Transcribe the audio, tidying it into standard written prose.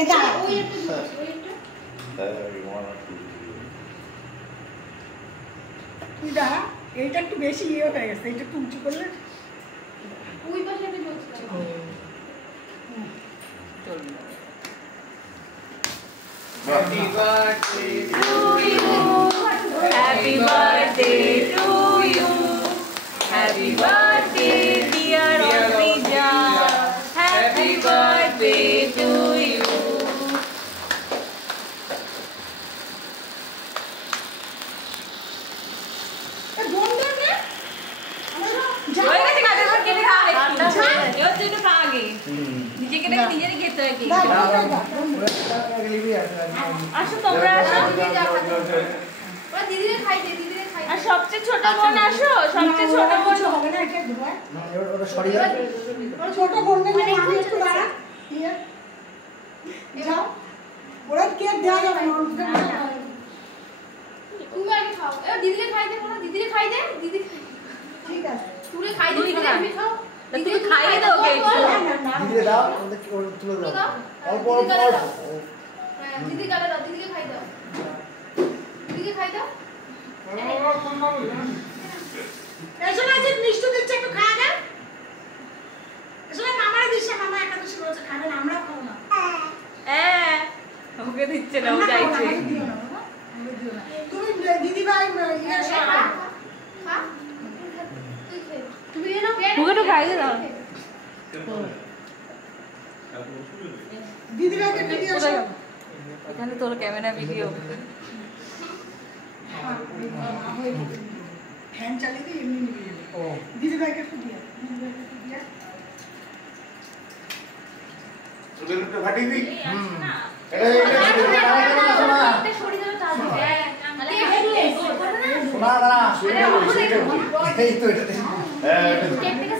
এটা ওই একটা তুই দাঁড়া, এইটা একটু বেশি ইয়ে হয়ে গেছে, এটা একটু উঁচু করলে ওই পাশে একটা জ্বলছে। Happy birthday to you. Happy birthday to you. Happy birthday dear Rija. Happy birthday to you. হয়ে গেছে কাজের পর কেটে খা একটু। এবার তুই একটু খা আগে। নিজেকে দেখে নিজেরই খেতে হয় কেক। আসো তোমরা আসো। ওরা দিদিরে খাই দে, দিদিরে খাই। আর সবচেয়ে ছোট বোন আসো, সবচেয়ে ছোট বোন হবে না, এটা ধোয়া ওটা সরি যাবে। ছোট বোনদের আমি একটু দাঁড়া ইয়ে যাও, ওরা কেক দেওয়া যাবে না, তুমি আগে খাও। এবার দিদিরে খাই দে, কোনো দিদিরে খাই দে, দিদি খাই। ঠিক আছে তুই খাই দে, তুই দিদিরে খা। তুমি খাও। তুমি খাইয়ে দাও কেক। দিদিরে দাও, ওদের তুলে দাও। অল্প অল্প অল্প। হ্যাঁ, দিদি গালে দাও, দিদিকে খাই দাও। দিদিকে খাই দাও। এসো না, যে মিষ্টি দিচ্ছে একটু খা না, এসো না, মামারা দিচ্ছে, মামা একাদশী বলছে খাবে না, আমরাও খাবো না। হ্যাঁ ওকে দিচ্ছে না, ও চাইছে। তুমি দিদি ভাই ইয়ে খা, খা। তুই খা। তুমি এনো ওকে একটু খাইয়ে দাও। দিদি ভাইকে দিদি আসো, এখানে তোর ক্যামেরা ভিডিও। ফ্যান চালিয়ে দিয়ে এমনি নিয়ে যাবে। দিদি ভাইকে একটু দিয়ে, দিদি ভাইকে একটু দিয়ে। ওদের একটু ফাটিয়ে দিই। একটা সরি দাও চাল দাও। হ্যাঁ, শোনা দাঁড়া, শুয়ে যাবো, শুয়ে যাবো। এই তো এটা। হ্যাঁ, এটা। কেক থেকে